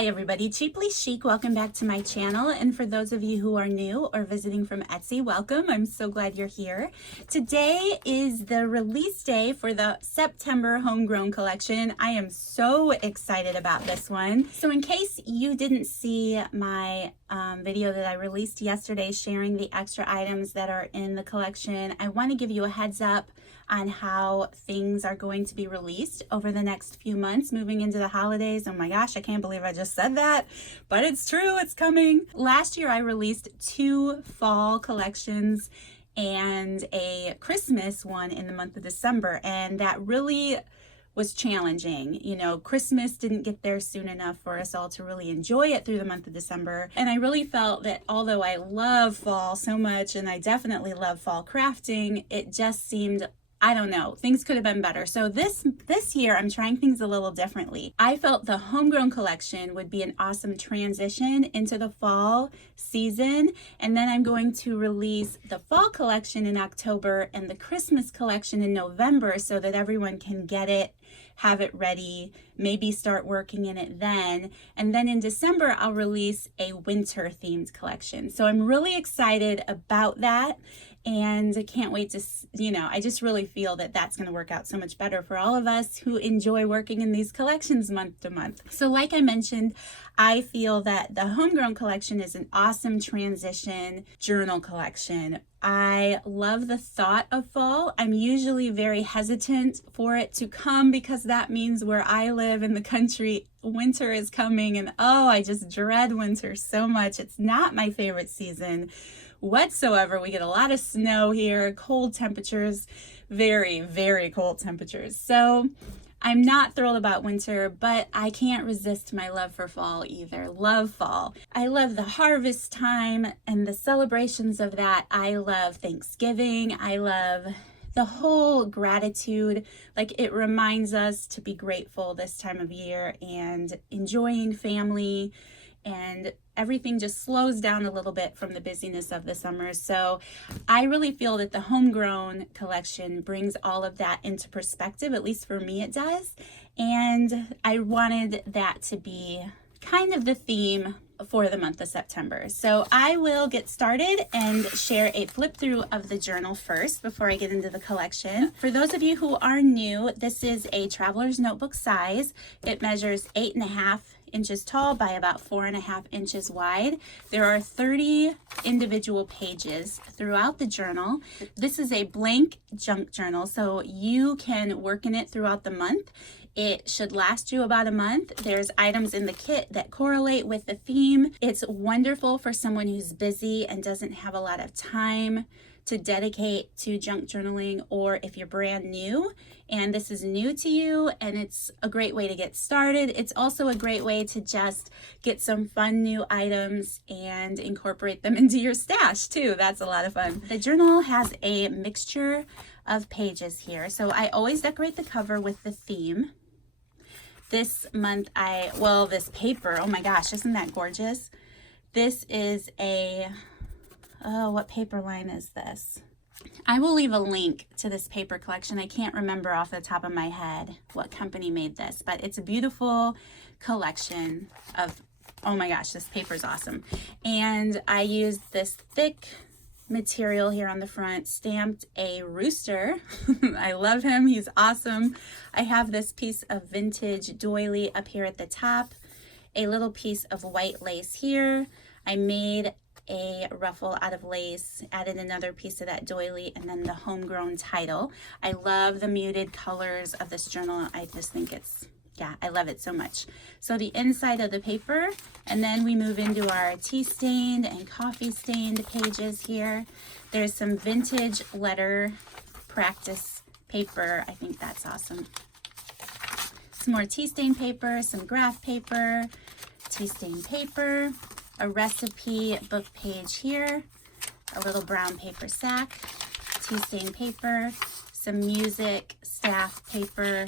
Hi everybody, Cheaply Chic, welcome back to my channel. And for those of you who are new or visiting from Etsy, welcome. I'm so glad you're here. Today is the release day for the September Homegrown collection. I am so excited about this one. So in case you didn't see my video that I released yesterday sharing the extra items that are in the collection, I want to give you a heads up on how things are going to be released over the next few months moving into the holidays. Oh my gosh, I can't believe I just said that, but it's true, it's coming. Last year I released 2 fall collections and a Christmas one in the month of December, and that really was challenging. You know, Christmas didn't get there soon enough for us all to really enjoy it through the month of December. And I really felt that although I love fall so much, and I definitely love fall crafting, it just seemed, I don't know, things could have been better. So this year, I'm trying things a little differently. I felt the Homegrown collection would be an awesome transition into the fall season. And then I'm going to release the fall collection in October and the Christmas collection in November so that everyone can get it, have it ready, maybe start working in it then. And then in December, I'll release a winter themed collection. So I'm really excited about that. And I can't wait to, I just really feel that that's going to work out so much better for all of us who enjoy working in these collections month to month. So like I mentioned, I feel that the Homegrown collection is an awesome transition journal collection. I love the thought of fall. I'm usually very hesitant for it to come because that means where I live in the country, winter is coming, and oh, I just dread winter so much. It's not my favorite season whatsoever. We get a lot of snow here, cold temperatures, very, very cold temperatures. So I'm not thrilled about winter, but I can't resist my love for fall either. Love fall. I love the harvest time and the celebrations of that. I love Thanksgiving. I love the whole gratitude. Like, it reminds us to be grateful this time of year and enjoying family, and everything just slows down a little bit from the busyness of the summer. So I really feel that the Homegrown collection brings all of that into perspective, at least for me it does. And I wanted that to be kind of the theme for the month of September. So I will get started and share a flip through of the journal first before I get into the collection. For those of you who are new, this is a traveler's notebook size. It measures 8.5 inches tall by about 4.5 inches wide. There are 30 individual pages throughout the journal. This is a blank junk journal, so you can work in it throughout the month. It should last you about a month. There's items in the kit that correlate with the theme. It's wonderful for someone who's busy and doesn't have a lot of time to dedicate to junk journaling, or if you're brand new and this is new to you, and it's a great way to get started. It's also a great way to just get some fun new items and incorporate them into your stash too. That's a lot of fun. The journal has a mixture of pages here. So I always decorate the cover with the theme. This month this paper, oh my gosh, isn't that gorgeous? This is what paper line is this? I will leave a link to this paper collection. I can't remember off the top of my head what company made this, but it's a beautiful collection of, oh my gosh, this paper is awesome. And I used this thick material here on the front, stamped a rooster. I love him, he's awesome. I have this piece of vintage doily up here at the top, a little piece of white lace here. I made a ruffle out of lace, added another piece of that doily, and then the Homegrown title. I love the muted colors of this journal. I just think I love it so much. So the inside of the paper, and then we move into our tea stained and coffee stained pages here. There's some vintage letter practice paper. I think that's awesome. Some more tea stain paper, some graph paper, tea stain paper, a recipe book page here, a little brown paper sack, tea stain paper, some music staff paper,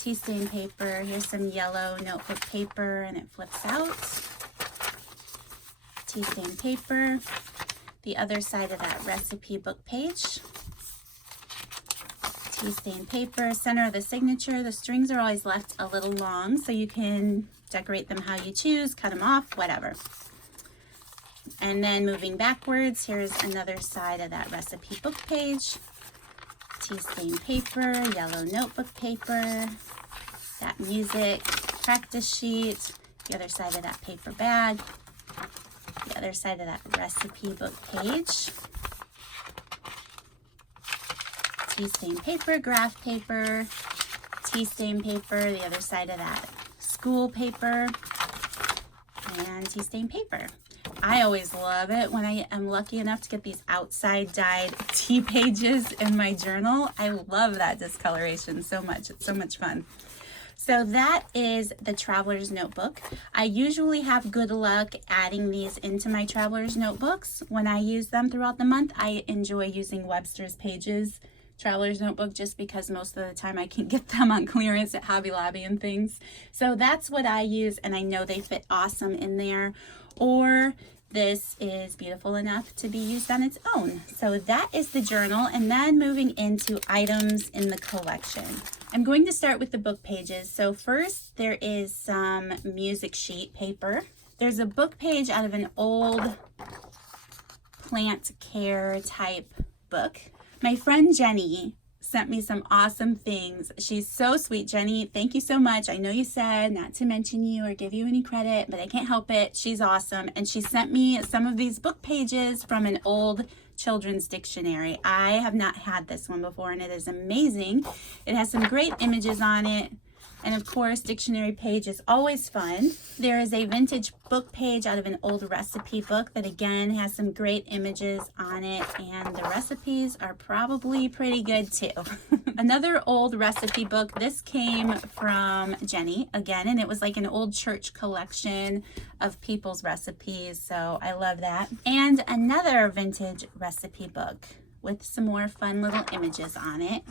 tea stain paper. Here's some yellow notebook paper and it flips out. Tea stain paper, the other side of that recipe book page. Tea stain paper, center of the signature. The strings are always left a little long so you can decorate them how you choose, cut them off, whatever. And then moving backwards, here's another side of that recipe book page. Tea stain paper, yellow notebook paper, that music practice sheet, the other side of that paper bag, the other side of that recipe book page, tea stain paper, graph paper, tea stain paper, the other side of that school paper, and tea stain paper. I always love it when I am lucky enough to get these outside dyed tea pages in my journal. I love that discoloration so much. It's so much fun. So that is the Traveler's Notebook. I usually have good luck adding these into my Traveler's Notebooks. When I use them throughout the month, I enjoy using Webster's Pages Traveler's Notebook just because most of the time I can get them on clearance at Hobby Lobby and things. So that's what I use, and I know they fit awesome in there. Or this is beautiful enough to be used on its own. So that is the journal, and then moving into items in the collection. I'm going to start with the book pages. So first there is some music sheet paper. There's a book page out of an old plant care type book. My friend Jenny sent me some awesome things. She's so sweet, Jenny. Thank you so much. I know you said not to mention you or give you any credit, but I can't help it. She's awesome. And she sent me some of these book pages from an old children's dictionary. I have not had this one before, and it is amazing. It has some great images on it. And of course, dictionary page is always fun. There is a vintage book page out of an old recipe book that again has some great images on it, and the recipes are probably pretty good too. Another old recipe book. This came from Jenny again, and it was like an old church collection of people's recipes, so I love that. And another vintage recipe book with some more fun little images on it.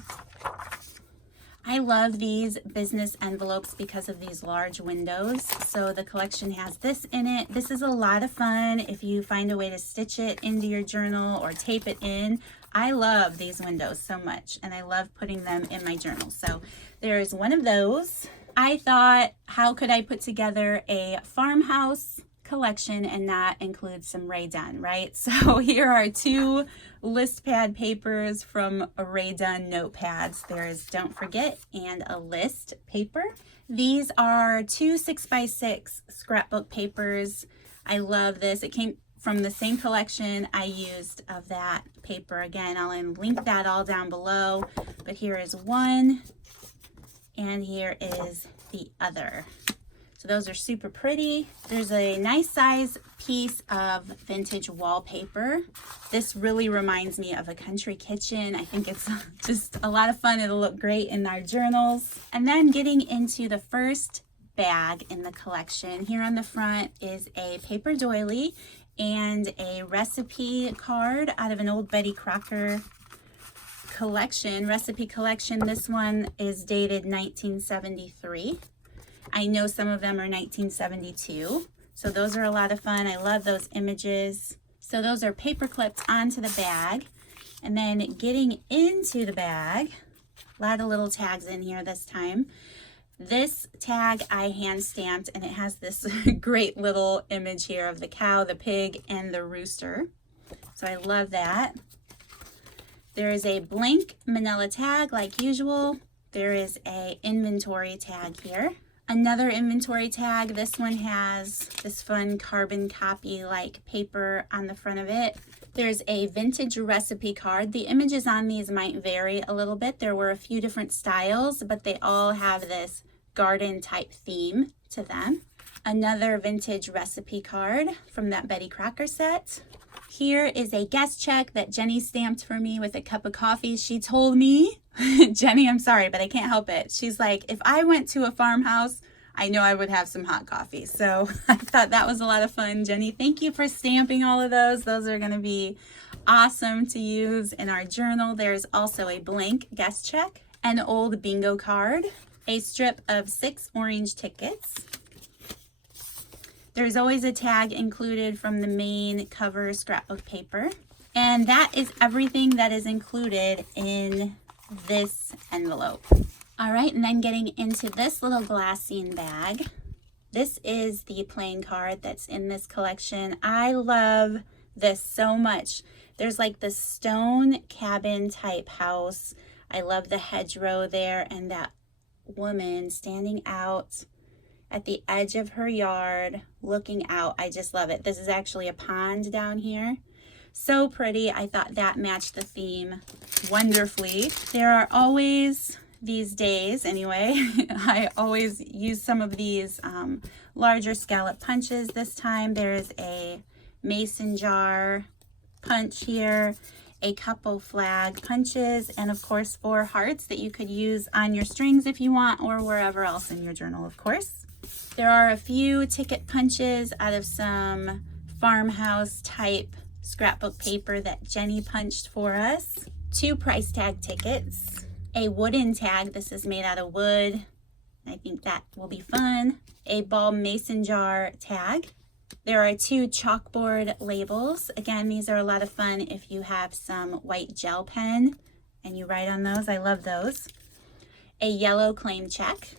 I love these business envelopes because of these large windows. So the collection has this in it. This is a lot of fun if you find a way to stitch it into your journal or tape it in. I love these windows so much, and I love putting them in my journal. So there's one of those. I thought, how could I put together a farmhouse collection and not include some Rae Dunn, right? So here are two list pad papers from Rae Dunn notepads. There's Don't Forget and a list paper. These are two 6x6 scrapbook papers. I love this. It came from the same collection I used of that paper. Again, I'll link that all down below, but here is one and here is the other. So those are super pretty. There's a nice size piece of vintage wallpaper. This really reminds me of a country kitchen. I think it's just a lot of fun. It'll look great in our journals. And then getting into the first bag in the collection. Here on the front is a paper doily and a recipe card out of an old Betty Crocker recipe collection. This one is dated 1973. I know some of them are 1972, so those are a lot of fun. I love those images. So those are paper clipped onto the bag. And then getting into the bag, a lot of little tags in here this time. This tag I hand stamped, and it has this great little image here of the cow, the pig, and the rooster. So I love that. There is a blank manila tag like usual. There is a inventory tag here. Another inventory tag. This one has this fun carbon copy like paper on the front of it. There's a vintage recipe card. The images on these might vary a little bit. There were a few different styles, but they all have this garden type theme to them. Another vintage recipe card from that Betty Crocker set. Here is a guest check that Jenny stamped for me with a cup of coffee. She told me, Jenny, I'm sorry, but I can't help it. She's like, if I went to a farmhouse, I know I would have some hot coffee. So I thought that was a lot of fun. Jenny, thank you for stamping all of those. Those are going to be awesome to use in our journal. There's also a blank guest check, an old bingo card, a strip of 6 orange tickets. There's always a tag included from the main cover scrapbook paper. And that is everything that is included in this envelope. All right, and then getting into this little glassine bag. This is the playing card that's in this collection. I love this so much. There's like the stone cabin type house. I love the hedgerow there and that woman standing out at the edge of her yard looking out. I just love it. This is actually a pond down here. So pretty. I thought that matched the theme wonderfully. There are always, these days anyway, I always use some of these larger scallop punches. This time there's a mason jar punch here, a couple flag punches, and of course 4 hearts that you could use on your strings if you want, or wherever else in your journal, of course. There are a few ticket punches out of some farmhouse type scrapbook paper that Jenny punched for us. 2 price tag tickets, a wooden tag. This is made out of wood. I think that will be fun. A ball mason jar tag. There are 2 chalkboard labels. Again, these are a lot of fun if you have some white gel pen and you write on those. I love those. A yellow claim check,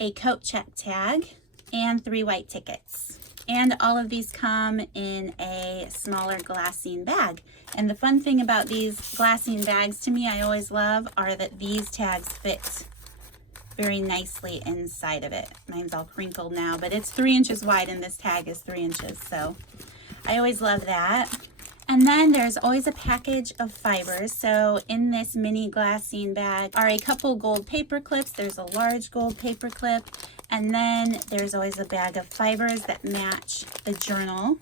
a coat check tag, and 3 white tickets. And all of these come in a smaller glassine bag. And the fun thing about these glassine bags to me, I always love, are that these tags fit very nicely inside of it. Mine's all crinkled now, but it's 3 inches wide and this tag is 3 inches. So I always love that. And then there's always a package of fibers. So in this mini glassine bag are a couple gold paper clips. There's a large gold paper clip. And then there's always a bag of fibers that match the journal.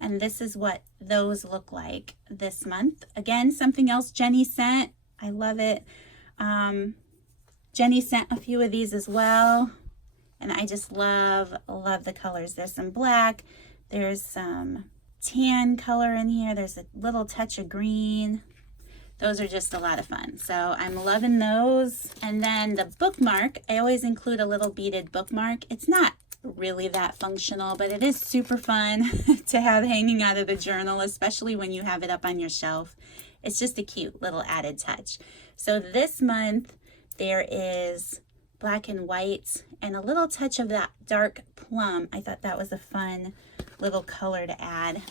And this is what those look like this month. Again, something else Jenny sent. I love it. Jenny sent a few of these as well. And I just love the colors. There's some black. There's some tan color in here. There's a little touch of green. Those are just a lot of fun. So I'm loving those. And then the bookmark, I always include a little beaded bookmark. It's not really that functional, but it is super fun to have hanging out of the journal, especially when you have it up on your shelf. It's just a cute little added touch. So this month there is black and white and a little touch of that dark plum. I thought that was a fun little color to add.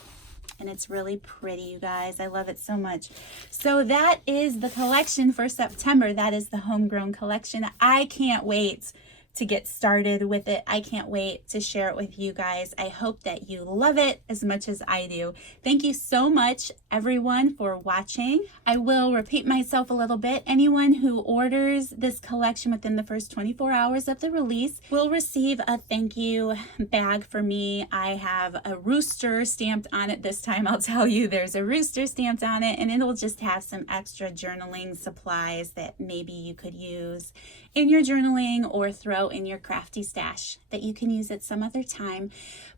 And it's really pretty, you guys. I love it so much. So that is the collection for September. That is the Homegrown collection. I can't wait to get started with it. I can't wait to share it with you guys. I hope that you love it as much as I do. Thank you so much, everyone, for watching. I will repeat myself a little bit. Anyone who orders this collection within the first 24 hours of the release will receive a thank you bag for me. I have a rooster stamped on it this time. I'll tell you, there's a rooster stamped on it, and it'll just have some extra journaling supplies that maybe you could use in your journaling or throw in your crafty stash that you can use at some other time.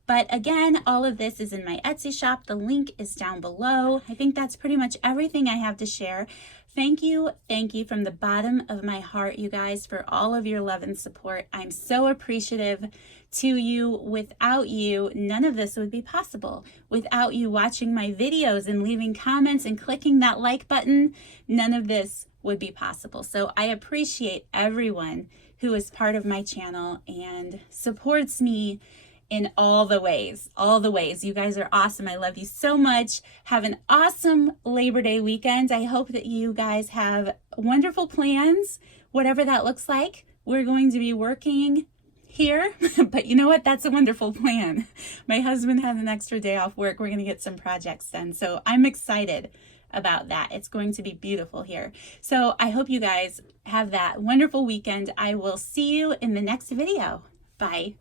But again, all of this is in my Etsy shop. The link is down below. I think that's pretty much everything I have to share. Thank you from the bottom of my heart, you guys, for all of your love and support. I'm so appreciative to you. Without you, none of this would be possible. Without you watching my videos and leaving comments and clicking that like button, none of this would be possible. So I appreciate everyone who is part of my channel and supports me in all the ways. You guys are awesome. I love you so much. Have an awesome Labor Day weekend. I hope that you guys have wonderful plans, whatever that looks like. We're going to be working here, but you know what? That's a wonderful plan. My husband has an extra day off work. We're going to get some projects done. So I'm excited about that. It's going to be beautiful here. So I hope you guys have that wonderful weekend. I will see you in the next video. Bye.